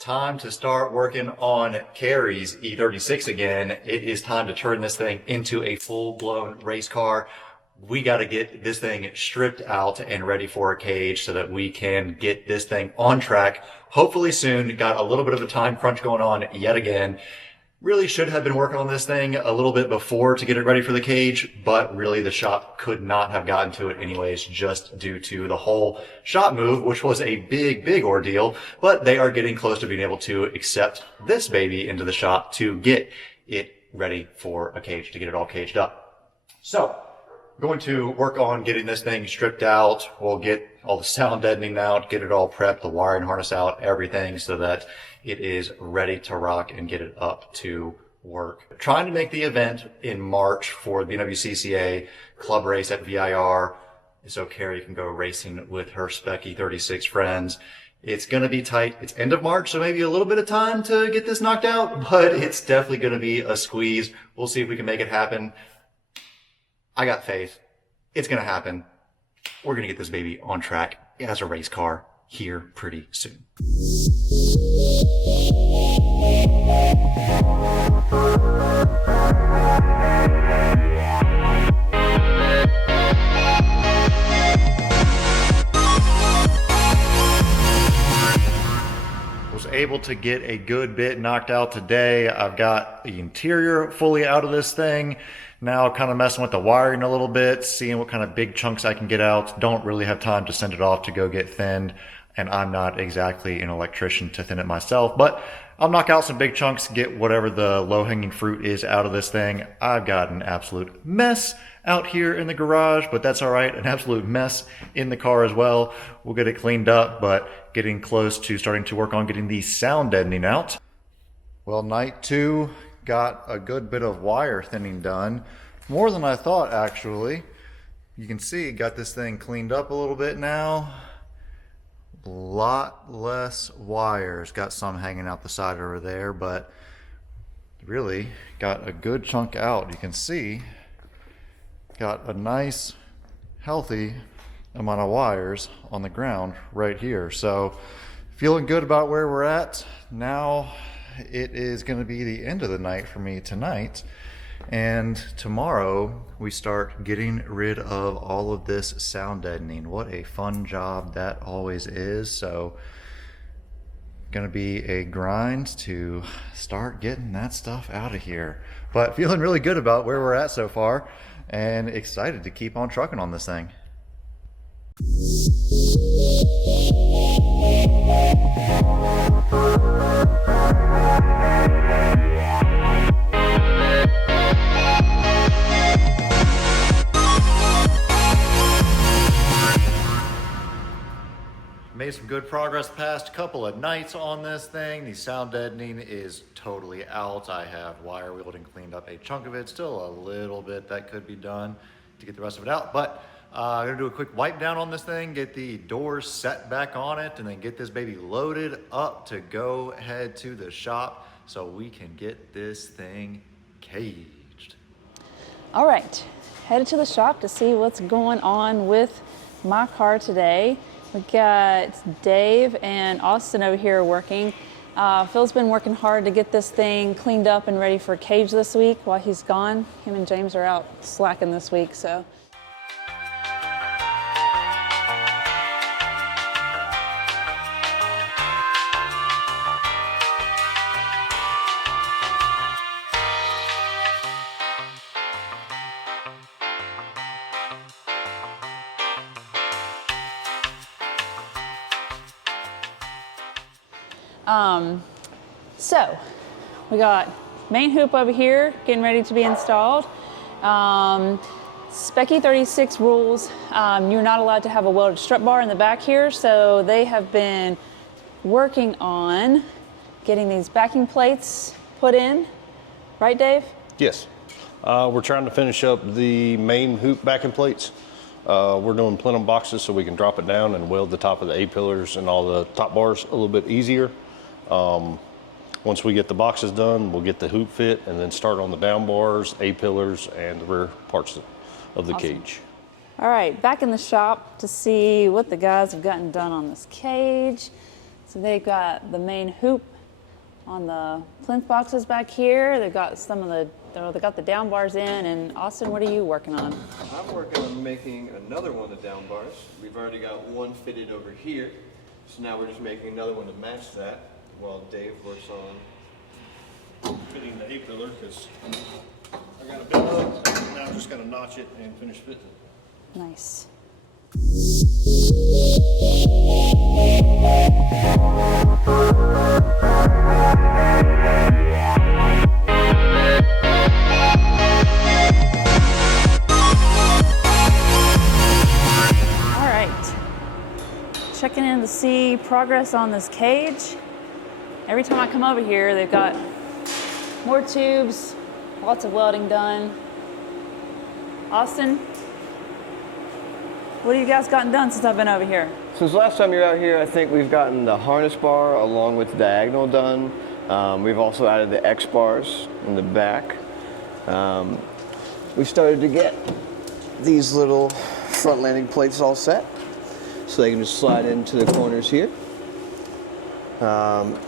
Time to start working on Carrie's E36 again. It is time to turn this thing into a full-blown race car. We got to get this thing stripped out and ready for a cage so that we can get this thing on track. Hopefully soon. Got a little bit of a time crunch going on yet again. Really should have been working on this thing a little bit before to get it ready for the cage, but really the shop could not have gotten to it anyways, just due to the whole shop move, which was a big ordeal. But they are getting close to being able to accept this baby into the shop to get it ready for a cage, to get it all caged up. So, going to work on getting this thing stripped out. We'll get all the sound deadening out, get it all prepped, the wiring harness out, everything so that it is ready to rock and get it up to work. Trying to make the event in March for the BWCCA club race at VIR so Carrie can go racing with her SpecE36 friends. It's going to be tight. It's end of March, so maybe a little bit of time to get this knocked out, but it's definitely going to be a squeeze. We'll see if we can make it happen. I got faith. It's going to happen. We're going to get this baby on track as a race car here pretty soon. Was able to get a good bit knocked out today. I've got the interior fully out of this thing. Now kind of messing with the wiring a little bit, seeing what kind of big chunks I can get out. Don't really have time to send it off to go get thinned, and I'm not exactly an electrician to thin it myself, but I'll knock out some big chunks, get whatever the low-hanging fruit is out of this thing. I've got an absolute mess out here in the garage, but that's all right. An absolute mess in the car as well. We'll get it cleaned up, but getting close to starting to work on getting the sound deadening out. Well, night 2, got a good bit of wire thinning done. More than I thought, actually. You can see, got this thing cleaned up a little bit now. A lot less wires. Got some hanging out the side over there, but really got a good chunk out. You can see, got a nice, healthy amount of wires on the ground right here. So, feeling good about where we're at. Now, it is going to be the end of the night for me tonight, and tomorrow we start getting rid of all of this sound deadening. What a fun job that always is. So going to be a grind to start getting that stuff out of here, but feeling really good about where we're at so far and excited to keep on trucking on this thing. Made some good progress the past couple of nights on this thing. The sound deadening is totally out. I have wire wheeled and cleaned up a chunk of it. Still a little bit that could be done to get the rest of it out, but I'm gonna do a quick wipe down on this thing, get the doors set back on it, and then get this baby loaded up to go head to the shop so we can get this thing caged. All right, headed to the shop to see what's going on with my car today. We got Dave and Austin over here working. Phil's been working hard to get this thing cleaned up and ready for cage this week while he's gone. Him and James are out slacking this week, so. So we got main hoop over here getting ready to be installed. SpecE36 rules, you're not allowed to have a welded strut bar in the back here, so they have been working on getting these backing plates put in. Right, Dave? Yes. We're trying to finish up the main hoop backing plates. We're doing plenum boxes so we can drop it down and weld the top of the A-pillars and all the top bars a little bit easier. Once we get the boxes done, we'll get the hoop fit and then start on the down bars, A-pillars, and the rear parts of the cage. All right, back in the shop to see what the guys have gotten done on this cage. So they've got the main hoop on the plinth boxes back here. They've got some of they got the down bars in. And Austin, what are you working on? I'm working on making another one of the down bars. We've already got one fitted over here. So now we're just making another one to match that while Dave works on Fitting the A-pillar because I got a bit up and now I'm just going to notch it and finish fitting it. Nice. All right. Checking in to see progress on this cage. Every time I come over here, they've got more tubes, lots of welding done. Austin, what have you guys gotten done since I've been over here? Since last time you're out here, I think we've gotten the harness bar along with the diagonal done. We've also added the X bars in the back. We started to get these little front landing plates all set so they can just slide into the corners here.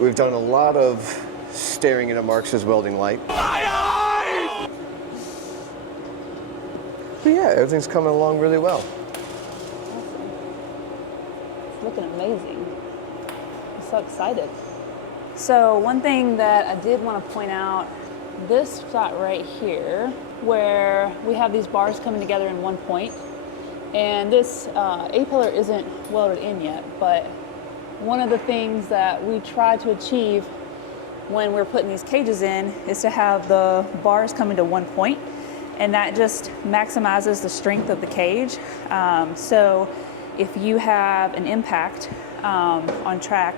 We've done a lot of staring into Marx's welding light. But yeah, everything's coming along really well. It's looking amazing. I'm so excited. So one thing that I did want to point out, this spot right here, where we have these bars coming together in one point, and this A-pillar isn't welded in yet, but one of the things that we try to achieve when we're putting these cages in is to have the bars come into one point, and that just maximizes the strength of the cage. So if you have an impact on track,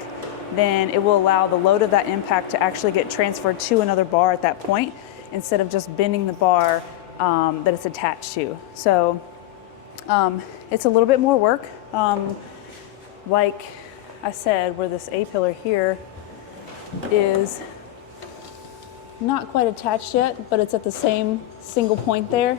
then it will allow the load of that impact to actually get transferred to another bar at that point instead of just bending the bar that it's attached to. So it's a little bit more work. Like I said, where this A-pillar here is not quite attached yet, but it's at the same single point there.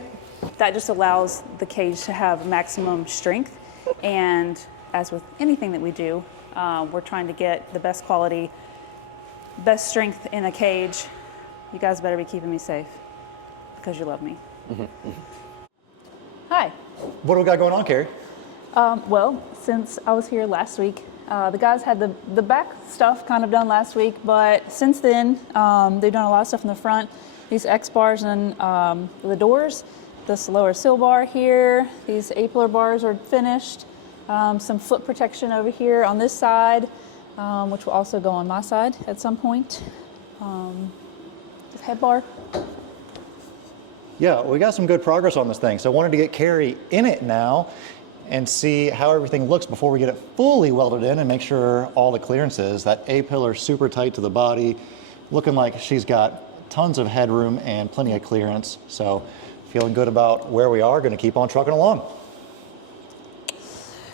That just allows the cage to have maximum strength. And as with anything that we do, we're trying to get the best quality, best strength in a cage. You guys better be keeping me safe because you love me. Hi. What do we got going on, Carrie? Well, since I was here last week, the guys had the back stuff kind of done last week, but since then, they've done a lot of stuff in the front. These X bars and the doors, this lower sill bar here, these A-pillar bars are finished. Some foot protection over here on this side, which will also go on my side at some point. This head bar. Yeah, we got some good progress on this thing. So I wanted to get Carrie in it now and see how everything looks before we get it fully welded in and make sure all the clearances. That A-pillar super tight to the body, looking like she's got tons of headroom and plenty of clearance. So feeling good about where we are, gonna keep on trucking along.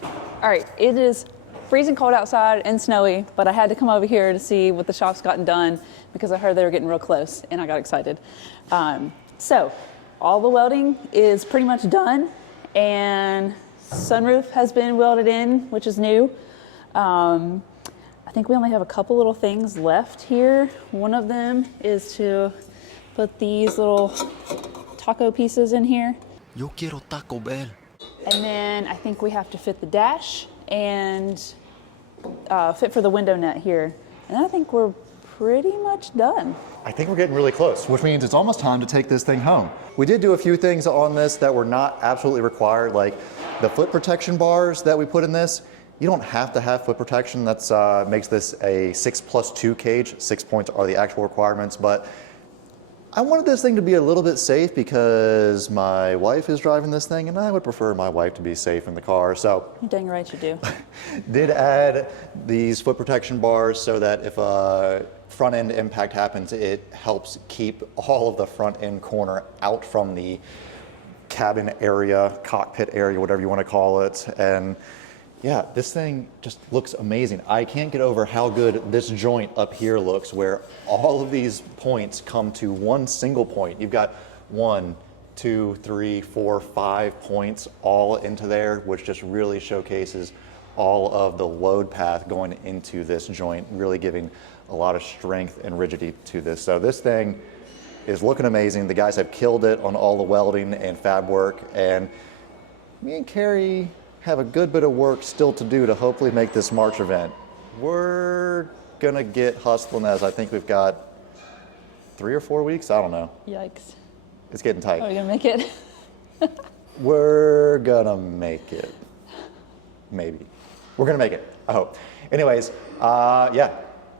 All right, it is freezing cold outside and snowy, but I had to come over here to see what the shop's gotten done because I heard they were getting real close and I got excited. So all the welding is pretty much done and sunroof has been welded in, which is new. I think we only have a couple little things left here. One of them is to put these little taco pieces in here. Yo quiero Taco Bell. And then I think we have to fit the dash and fit for the window net here. And I think we're pretty much done. I think we're getting really close, which means it's almost time to take this thing home. We did do a few things on this that were not absolutely required, like the foot protection bars that we put in this. You don't have to have foot protection. That's makes this a 6+2 cage. 6 points are the actual requirements, but I wanted this thing to be a little bit safe because my wife is driving this thing and I would prefer my wife to be safe in the car. So You're dang right you do. did add these foot protection bars so that if a front end impact happens, it helps keep all of the front end corner out from the cabin area, cockpit area, whatever you want to call it. And yeah, this thing just looks amazing. I can't get over how good this joint up here looks, where all of these points come to one single point. You've got 1, 2, 3, 4, 5 points all into there, which just really showcases all of the load path going into this joint, really giving a lot of strength and rigidity to this. So this thing is looking amazing. The guys have killed it on all the welding and fab work, and me and Carrie have a good bit of work still to do to hopefully make this March event. We're gonna get hustling, as I think we've got 3 or 4 weeks, I don't know. Yikes. It's getting tight. Are we gonna make it? We're gonna make it. Maybe. We're gonna make it, I hope. Anyways, yeah,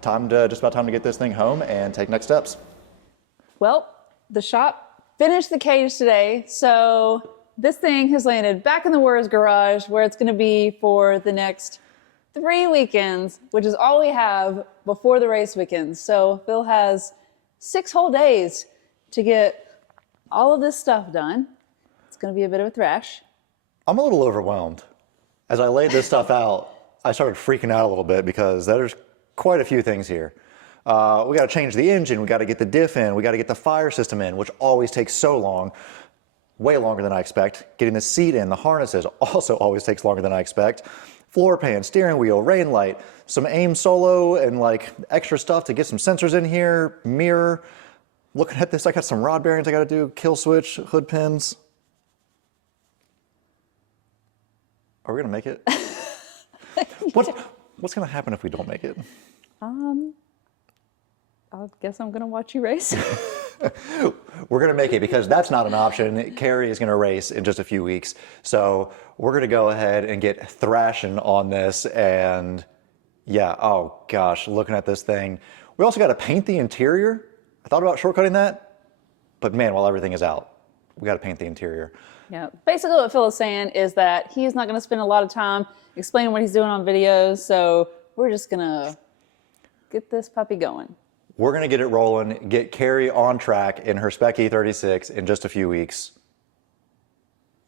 just about time to get this thing home and take next steps. Well, the shop finished the cage today, so this thing has landed back in the Wurz garage where it's gonna be for the next 3 weekends, which is all we have before the race weekends. So Phil has 6 whole days to get all of this stuff done. It's gonna be a bit of a thrash. I'm a little overwhelmed. As I laid this stuff out, I started freaking out a little bit because there's quite a few things here. We gotta change the engine, we gotta get the diff in, we gotta get the fire system in, which always takes so long, way longer than I expect. Getting the seat in, the harnesses also always takes longer than I expect. Floor pan, steering wheel, rain light, some aim solo and like extra stuff to get some sensors in here, mirror. Looking at this, I got some rod bearings I gotta do, kill switch, hood pins. Are we gonna make it? What's gonna happen if we don't make it? I guess I'm gonna watch you race. We're gonna make it because that's not an option. Carrie is gonna race in just a few weeks. So we're gonna go ahead and get thrashing on this, and yeah, oh gosh, looking at this thing. We also gotta paint the interior. I thought about shortcutting that, but man, while everything is out, we gotta paint the interior. Yeah, basically what Phil is saying is that he's not gonna spend a lot of time explaining what he's doing on videos, so we're just gonna get this puppy going. We're gonna get it rolling, get Carrie on track in her SpecE36 in just a few weeks.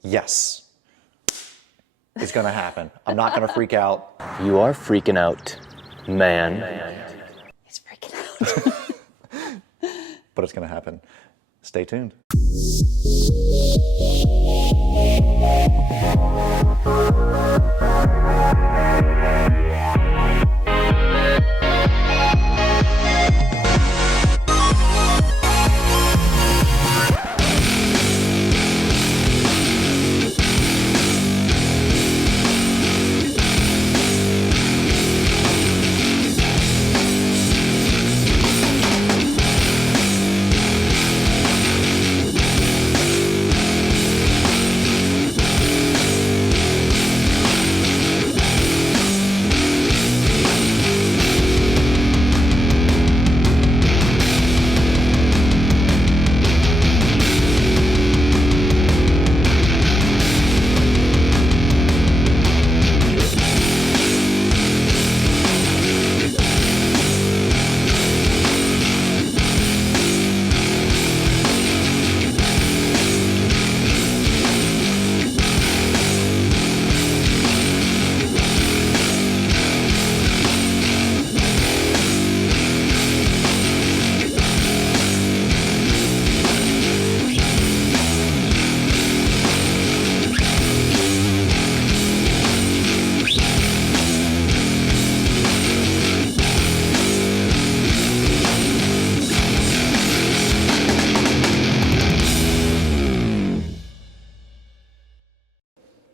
Yes, it's gonna happen. I'm not gonna freak out. You are freaking out, man. He's freaking out. But it's gonna happen. Stay tuned.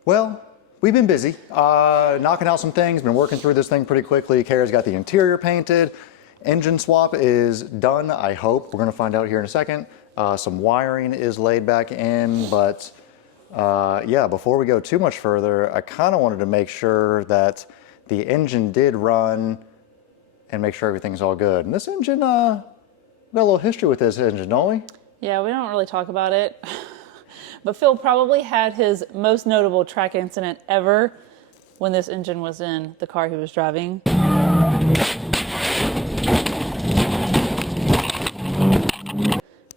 Well, we've been busy, knocking out some things, been working through this thing pretty quickly. Carrie's got the interior painted. Engine swap is done, I hope. We're gonna find out here in a second. Some wiring is laid back in, but yeah, before we go too much further, I kinda wanted to make sure that the engine did run and make sure everything's all good. And this engine, we got a little history with this engine, don't we? Yeah, we don't really talk about it. But Phil probably had his most notable track incident ever when this engine was in the car he was driving.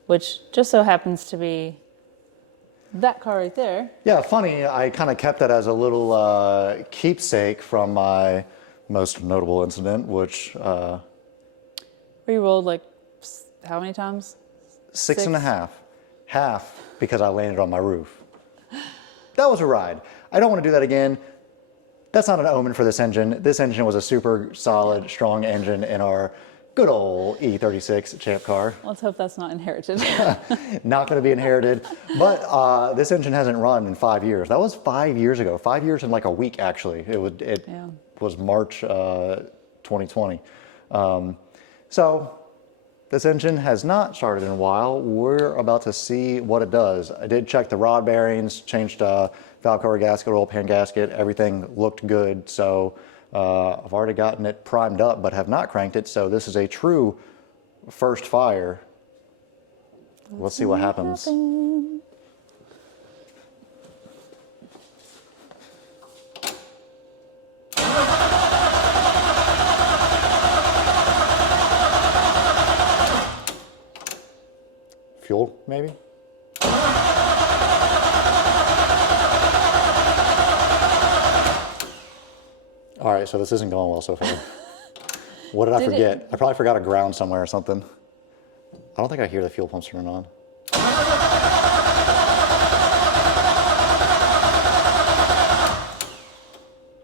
Which just so happens to be that car right there. Yeah, funny, I kind of kept that as a little keepsake from my most notable incident, which... We rolled like, how many times? Six and a half. Half because I landed on my roof. That was a ride. I don't want to do that again. that's not an omen for this engine. This engine was a super solid, strong engine in our good old E36 Champ car. Let's hope that's not inherited. Not going to be inherited, but this engine hasn't run in 5 years. That was 5 years ago. 5 years in like a week, actually. It Yeah. was March 2020. So this engine has not started in a while. We're about to see what it does. I did check the rod bearings, changed valve cover gasket, oil pan gasket. Everything looked good. So I've already gotten it primed up, but have not cranked it. So this is a true first fire. Let's see what happens. Fuel, maybe? All right, so this isn't going well so far. What did I forget? I probably forgot a ground somewhere or something. I don't think I hear the fuel pumps turning on.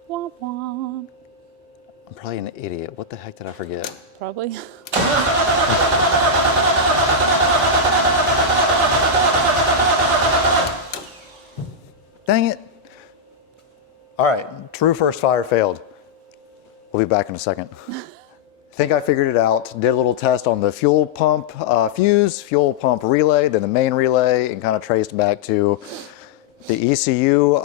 Womp womp. I'm probably an idiot. What the heck did I forget? Probably. Dang it. All right, true first fire failed. We'll be back in a second. I think I figured it out. Did a little test on the fuel pump fuse, fuel pump relay, then the main relay, and kind of traced back to the ECU.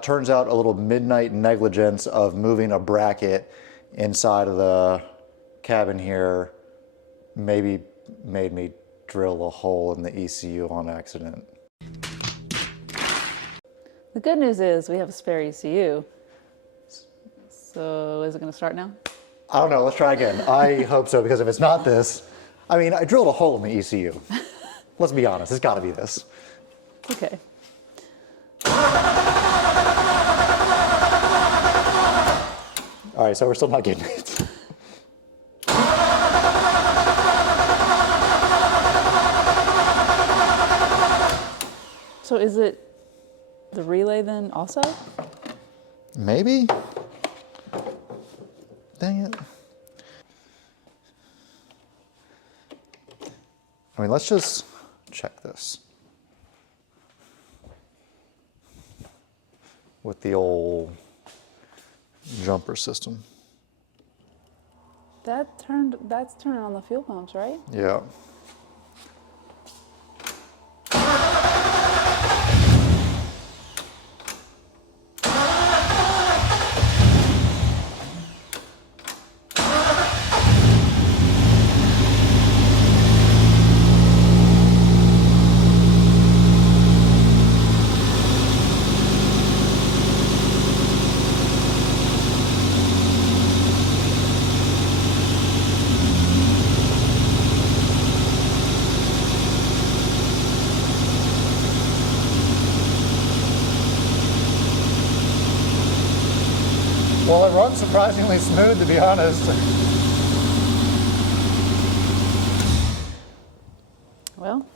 Turns out a little midnight negligence of moving a bracket inside of the cabin here maybe made me drill a hole in the ECU on accident. The good news is we have a spare ECU. So is it going to start now? I don't know, let's try again. I hope so, because if it's not this, I mean, I drilled a hole in the ECU. Let's be honest, it's gotta be this. Okay. All right, so we're still not getting it. So is it the relay then also? Maybe? Dang it. I mean, let's just check this with the old jumper system. That's turning on the fuel pumps, right? Yeah. Well, it runs surprisingly smooth, to be honest. Well,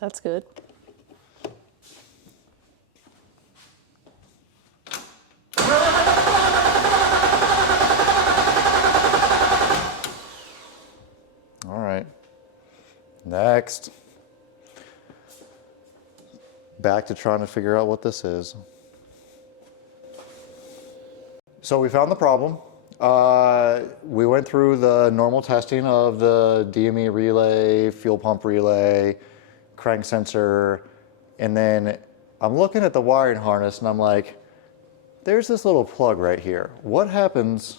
that's good. All right. Next. Back to trying to figure out what this is. So we found the problem. We went through the normal testing of the DME relay, fuel pump relay, crank sensor, and then I'm looking at the wiring harness and I'm like, there's this little plug right here. What happens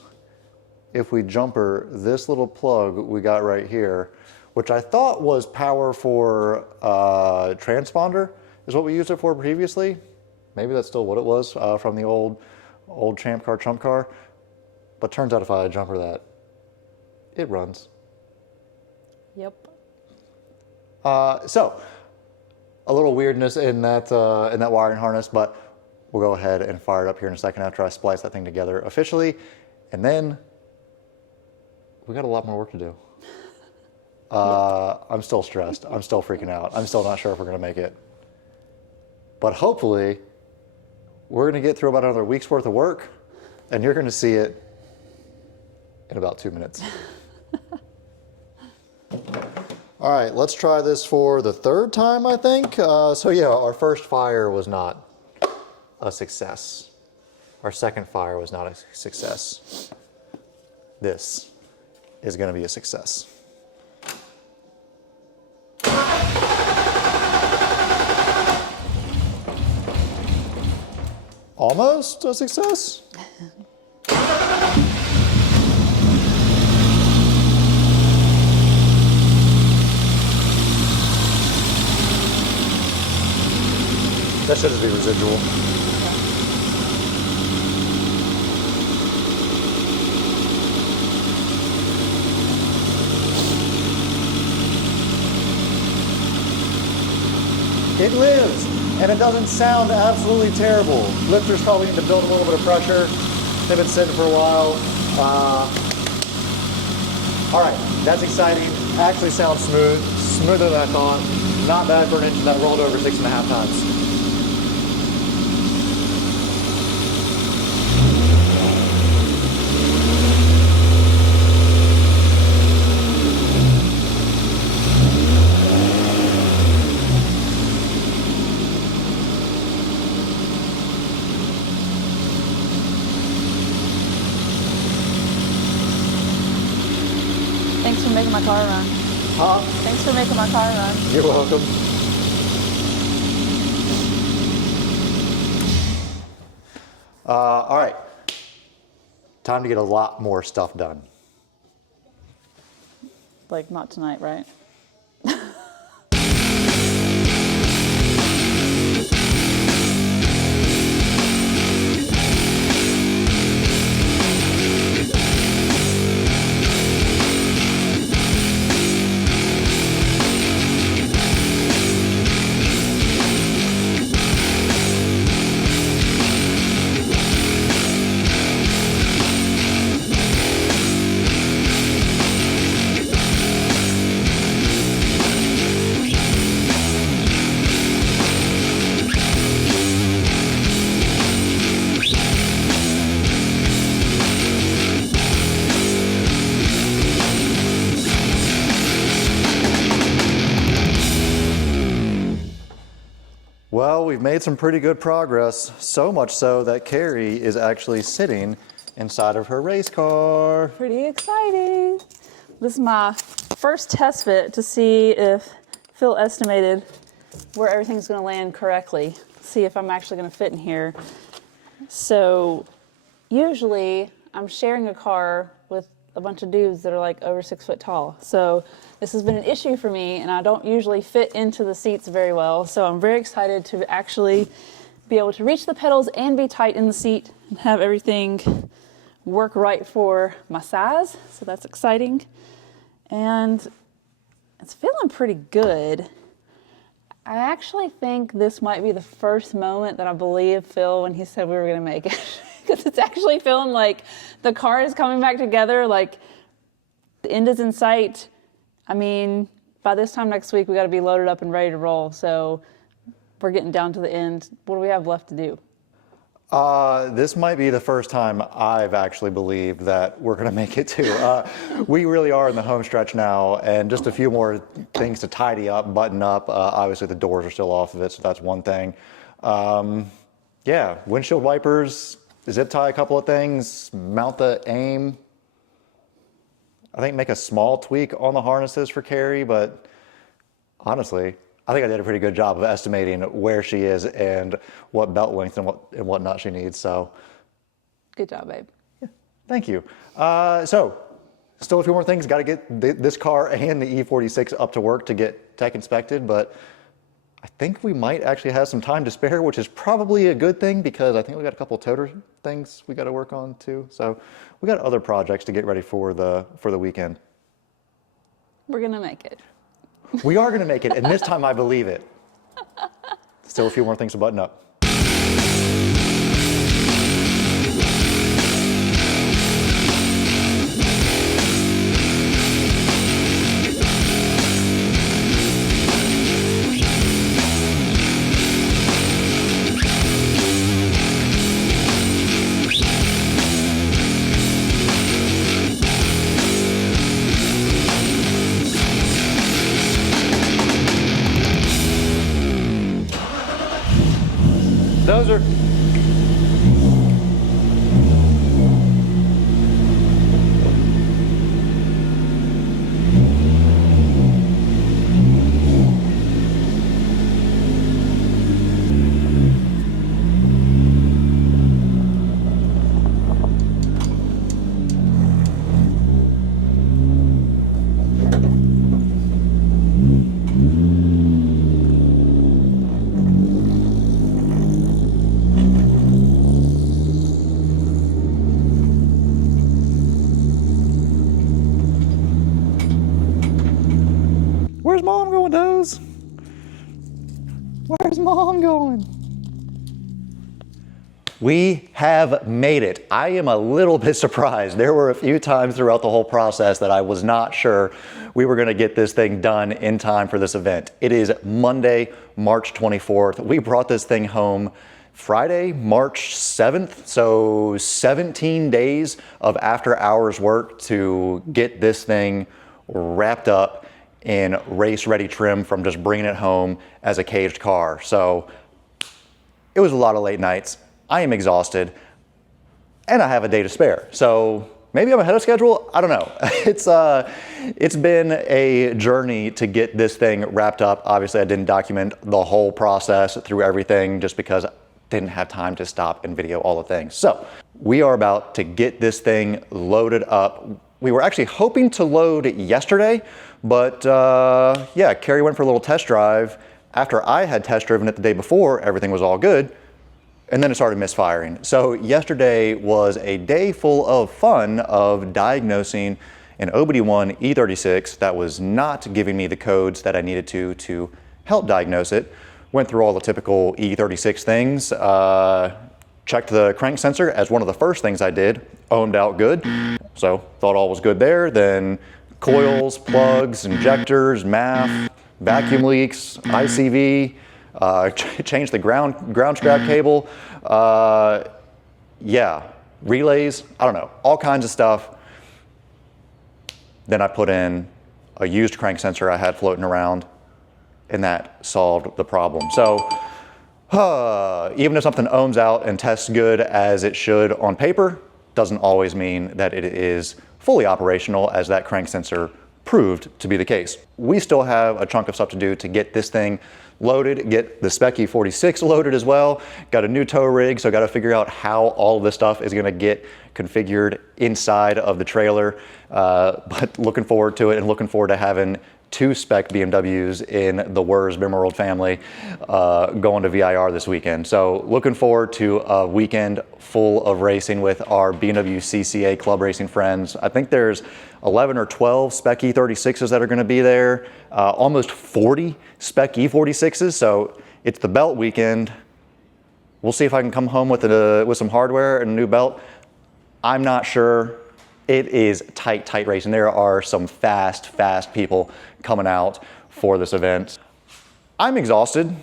if we jumper this little plug we got right here, which I thought was power for transponder, is what we used it for previously. Maybe that's still what it was from the old Champ car, Chump car. But turns out if I jumper that, it runs. Yep. So a little weirdness in that wiring harness, but we'll go ahead and fire it up here in a second after I splice that thing together officially. And then we got a lot more work to do. I'm still stressed. I'm still freaking out. I'm still not sure if we're gonna make it. But hopefully we're gonna get through about another week's worth of work, and you're gonna see it in about 2 minutes. All right, let's try this for the third time, I think. So yeah, our first fire was not a success. Our second fire was not a success. This is gonna be a success. Almost a success? That should just be residual. It lives, and it doesn't sound absolutely terrible. Lifters probably need to build a little bit of pressure. They've been sitting for a while. All right, that's exciting. Actually sounds smooth, smoother than I thought. Not bad for an engine that rolled over 6.5 times. Thanks for making my car run. Huh? Thanks for making my car run. You're welcome. All right. Time to get a lot more stuff done. Like, not tonight, right? Well, we've made some pretty good progress, so much so that Carrie is actually sitting inside of her race car. Pretty exciting. This is my first test fit to see if Phil estimated where everything's going to land correctly. See if I'm actually going to fit in here. So usually I'm sharing a car with a bunch of dudes that are like over 6 foot tall. So this has been an issue for me, and I don't usually fit into the seats very well. So I'm very excited to actually be able to reach the pedals and be tight in the seat and have everything work right for my size. So that's exciting. And it's feeling pretty good. I actually think this might be the first moment that I believe Phil when he said we were going to make it. Because it's actually feeling like the car is coming back together, like the end is in sight. I mean, by this time next week, we got to be loaded up and ready to roll. So we're getting down to the end. What do we have left to do? This might be the first time I've actually believed that we're going to make it too. We really are in the home stretch now, and just a few more things to tidy up, button up. Obviously, the doors are still off of it, so that's one thing. Yeah, windshield wipers, zip tie a couple of things, mount the aim. I think make a small tweak on the harnesses for Carrie, but honestly, I think I did a pretty good job of estimating where she is and what belt length and what nut she needs. So, Good job, babe. yeah, thank you. So, still a few more things. Got to get this car and the E46 up to work to get tech inspected, but I think we might actually have some time to spare, which is probably a good thing because I think we got a couple of toter things we got to work on too. So, we got other projects to get ready for the weekend. We're going to make it. We are going to make it, and this time I believe it. Still a few more things to button up. Dozer. Where's Mom going, Doze? Where's Mom going? We have made it. I am a little bit surprised. There were a few times throughout the whole process that I was not sure we were going to get this thing done in time for this event. It is Monday, March 24th. We brought this thing home Friday, March 7th, so 17 days of after hours work to get this thing wrapped up in race ready trim from just bringing it home as a caged car. So it was a lot of late nights. I am exhausted and I have a day to spare. So maybe I'm ahead of schedule. I don't know. It's been a journey to get this thing wrapped up. Obviously I didn't document the whole process through everything just because I didn't have time to stop and video all the things. So we are about to get this thing loaded up. We were actually hoping to load yesterday, but yeah, Carrie went for a little test drive. After I had test driven it the day before, everything was all good, and then it started misfiring. So yesterday was a day full of fun of diagnosing an OBD1 E36 that was not giving me the codes that I needed to help diagnose it. Went through all the typical E36 things, checked the crank sensor as one of the first things I did, ohmed out good. So thought all was good there. Then coils, plugs, injectors, MAF, vacuum leaks, ICV, changed the ground strap cable. Yeah, relays, I don't know, all kinds of stuff. Then I put in a used crank sensor I had floating around, and that solved the problem. So even if something ohms out and tests good as it should on paper, doesn't always mean that it is fully operational, as that crank sensor proved to be the case. We still have a chunk of stuff to do to get this thing loaded, get the SpecE36 loaded as well. Got a new tow rig, so got to figure out how all of this stuff is going to get configured inside of the trailer. But looking forward to it, and looking forward to having 2 spec BMWs in the Wurz BimmerWorld family going to VIR this weekend. So looking forward to a weekend full of racing with our BMW CCA club racing friends. I think there's 11 or 12 SpecE36s that are going to be there, almost 40 SpecE46s. So it's the belt weekend. We'll see if I can come home with some hardware and a new belt. I'm not sure. It is tight racing. There are some fast people coming out for this event. I'm exhausted.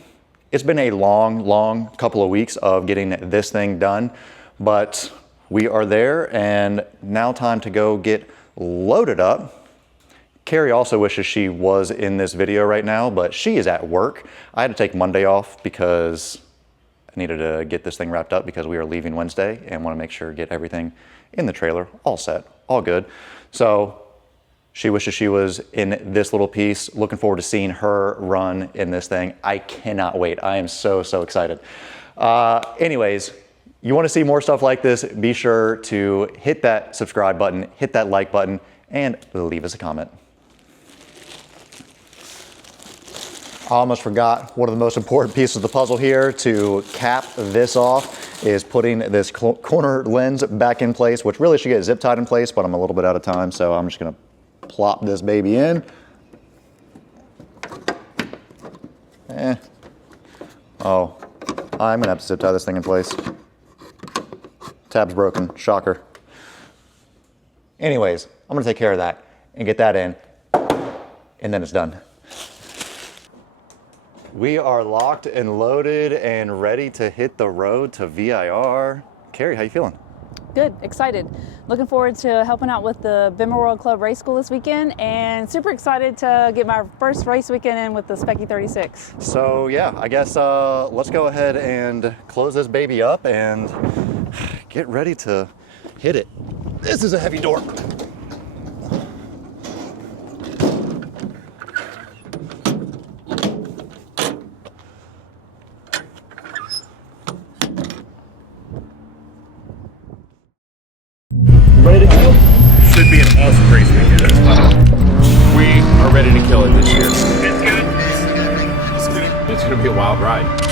It's been a long couple of weeks of getting this thing done, but we are there, and now time to go get loaded up. Carrie also wishes she was in this video right now, but she is at work. I had to take Monday off because I needed to get this thing wrapped up because we are leaving Wednesday and want to make sure get everything in the trailer, all set, all good. So she wishes she was in this little piece. Looking forward to seeing her run in this thing. I cannot wait. I am so excited. Anyways, you want to see more stuff like this, be sure to hit that subscribe button, hit that like button, and leave us a comment. I almost forgot one of the most important pieces of the puzzle here to cap this off is putting this corner lens back in place, which really should get zip tied in place, but I'm a little bit out of time, so I'm just gonna plop this baby in. Oh, I'm gonna have to zip tie this thing in place. Tab's broken, shocker. Anyways, I'm gonna take care of that and get that in, and then it's done. We are locked and loaded and ready to hit the road to VIR. Carrie, how you feeling? Good, excited. Looking forward to helping out with the BimmerWorld Club Race School this weekend, and super excited to get my first race weekend in with the SpecE36. So yeah, I guess let's go ahead and close this baby up and get ready to hit it. This is a heavy door. Ready to kill? Should be an awesome race weekend. We are ready to kill it this year. It's good. It's gonna be a wild ride.